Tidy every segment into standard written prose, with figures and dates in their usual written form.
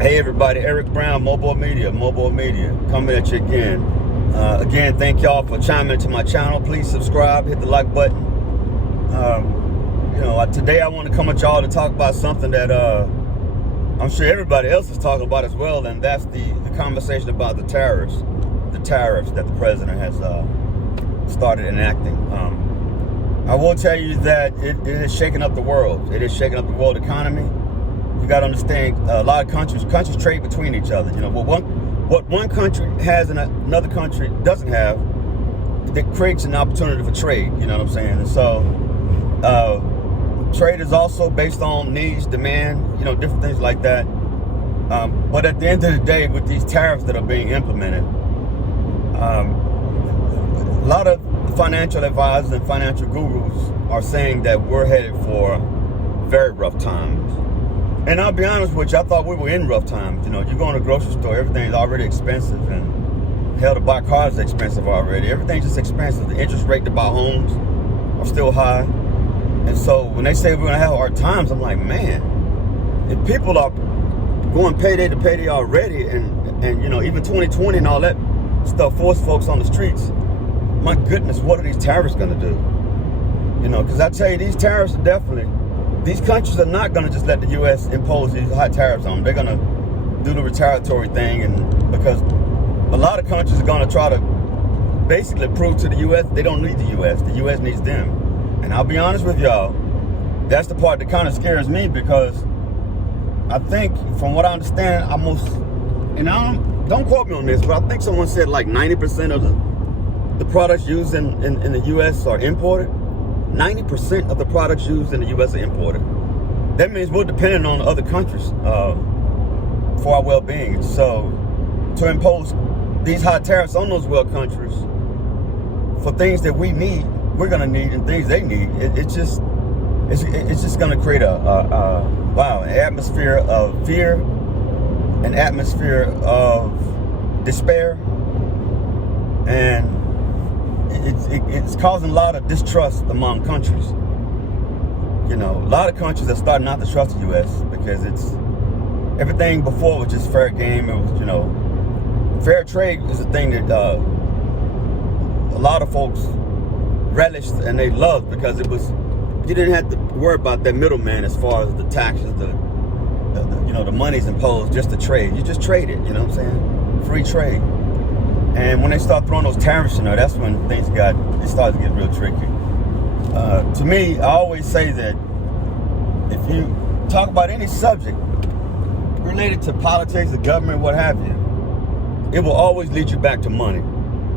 Hey everybody, Eric Brown, MOBO-Media, coming at you again. Again, thank y'all for chiming into my channel. Please subscribe, hit the like button. Today I want to come at y'all to talk about something that I'm sure everybody else is talking about as well, and that's the conversation about the tariffs that the president has started enacting. I will tell you that it is shaking up the world. It is shaking up the world economy. You got to understand, a lot of countries trade between each other. You know, what one country has and another country doesn't have, that creates an opportunity for trade. You know what I'm saying? And so, trade is also based on needs, demand, different things like that. But at the end of the day, with these tariffs that are being implemented, a lot of financial advisors and financial gurus are saying that we're headed for very rough times. And I'll be honest with you, I thought we were in rough times. You know, you go in a grocery store, everything's already expensive, and hell, to buy cars is expensive already. Everything's just expensive. The interest rate to buy homes are still high. And so when they say we're gonna have hard times, I'm like, man, if people are going payday to payday already, and even 2020 and all that stuff forced folks on the streets, my goodness, what are these tariffs gonna do? You know, because I tell you, these tariffs are definitely, these countries are not going to just let the U.S. impose these high tariffs on them. They're going to do the retaliatory thing, and because a lot of countries are going to try to basically prove to the U.S. they don't need the U.S. The U.S. needs them. And I'll be honest with y'all, that's the part that kind of scares me, because I think, from what I understand, don't quote me on this, but I think someone said like 90% of the products used in the U.S. are imported. 90% of the products used in the U.S. are imported. That means we're dependent on other countries for our well-being. So to impose these high tariffs on those world countries for things that we need, we're going to need, and things they need, it's just going to create an atmosphere of fear, an atmosphere of despair, and it's causing a lot of distrust among countries. You know, a lot of countries are starting not to trust the U.S. because everything before was just fair game. It was, fair trade is a thing that a lot of folks relished and they loved, because you didn't have to worry about that middleman as far as the taxes, the money's imposed just to trade. You just trade it, you know what I'm saying? Free trade. And when they start throwing those tariffs in there, that's when things started to get real tricky. To me, I always say that if you talk about any subject related to politics, the government, what have you, it will always lead you back to money.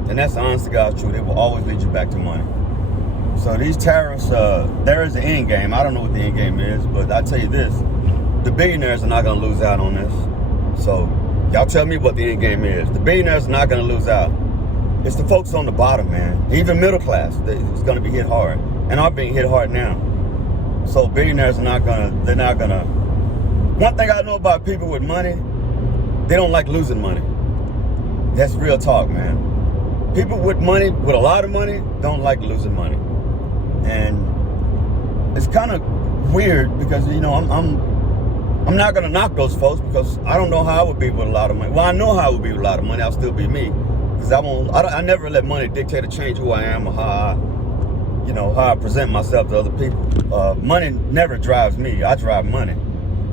And that's the honest to God's truth. It will always lead you back to money. So these tariffs, there is an end game. I don't know what the end game is, but I tell you this, the billionaires are not going to lose out on this. So y'all tell me what the end game is. The billionaires are not going to lose out. It's the folks on the bottom, man. Even middle class, it's going to be hit hard, and are being hit hard now. So billionaires are not going to, one thing I know about people with money, they don't like losing money. That's real talk, man. People with money, with a lot of money, don't like losing money. And it's kind of weird, because, I'm not going to knock those folks, because I don't know how I would be with a lot of money. Well, I know how I would be with a lot of money. I'll still be me, because I never let money dictate or change who I am, or how I present myself to other people. Money never drives me. I drive money.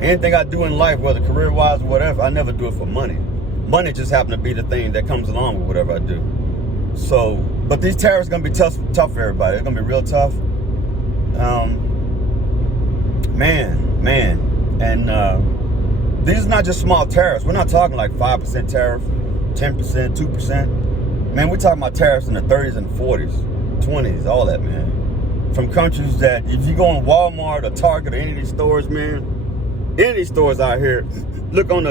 Anything I do in life, whether career-wise or whatever, I never do it for money. Money just happens to be the thing that comes along with whatever I do. So, but these tariffs are going to be tough for everybody. They're going to be real tough. Man. And these are not just small tariffs. We're not talking like 5% tariff, 10%, 2%. Man, we're talking about tariffs in the 30s and 40s, 20s, all that, man. From countries that, if you go in Walmart or Target or any of these stores, man, any of these stores out here, look on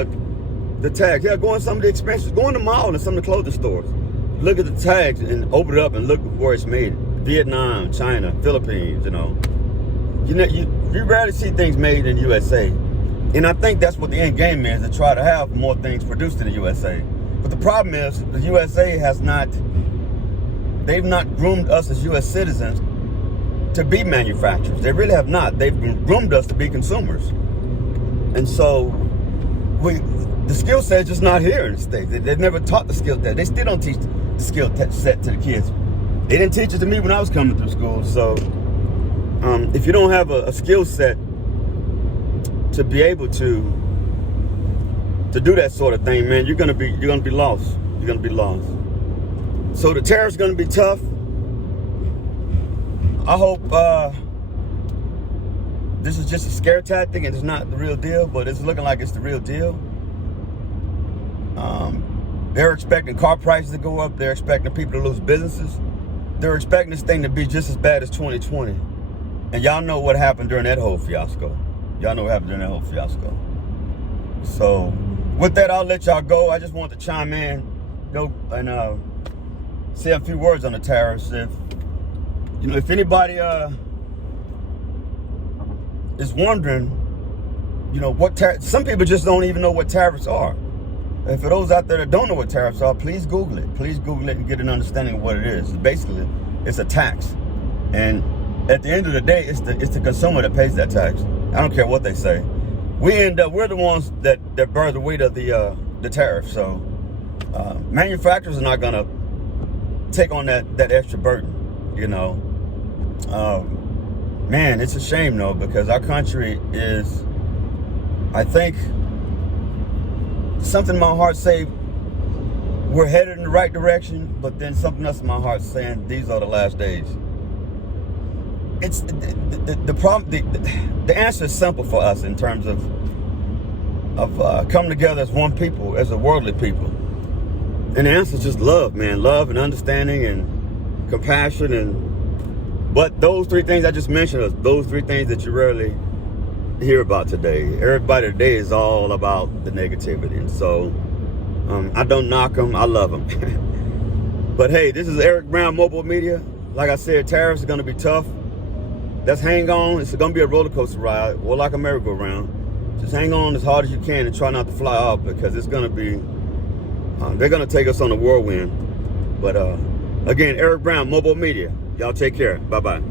the tags. Yeah, go in some of the expensive, go in the mall and some of the clothing stores. Look at the tags and open it up and look where it's made. Vietnam, China, Philippines, You rarely see things made in the USA. And I think that's what the end game is, to try to have more things produced in the USA. But the problem is, the USA they've not groomed us as US citizens to be manufacturers. They really have not. They've groomed us to be consumers. And so the skill set is just not here in the States. They've never taught the skill set. They still don't teach the skill set to the kids. They didn't teach it to me when I was coming through school. So if you don't have a skill set to be able to do that sort of thing, man, you're gonna be lost. You're gonna be lost. So the tariff's gonna be tough. I hope this is just a scare tactic and it's not the real deal, but it's looking like it's the real deal. They're expecting car prices to go up. They're expecting people to lose businesses. They're expecting this thing to be just as bad as 2020. And y'all know what happened during that whole fiasco. So with that, I'll let y'all go. I just want to chime in, go and say a few words on the tariffs. If anybody is wondering, what some people just don't even know what tariffs are. And for those out there that don't know what tariffs are, please Google it. Please Google it and get an understanding of what it is. Basically, it's a tax. And at the end of the day, it's the consumer that pays that tax. I don't care what they say. We're the ones that bear the weight of the tariff. So manufacturers are not gonna take on that extra burden, Man, it's a shame though, because our country is, I think, something in my heart say we're headed in the right direction, but then something else in my heart saying these are the last days. It's the problem. The answer is simple for us in terms of coming together as one people, as a worldly people. And the answer is just love, man. Love and understanding and compassion. But those three things I just mentioned are those three things that you rarely hear about today. Everybody today is all about the negativity. And so I don't knock them. I love them. But hey, this is Eric Brown, MOBO-Media. Like I said, tariffs are going to be tough. Let's hang on. It's going to be a roller coaster ride, or like a merry-go-round. Just hang on as hard as you can and try not to fly off, because it's going to be, they're going to take us on a whirlwind. But again, Eric Brown, MOBO-Media. Y'all take care. Bye-bye.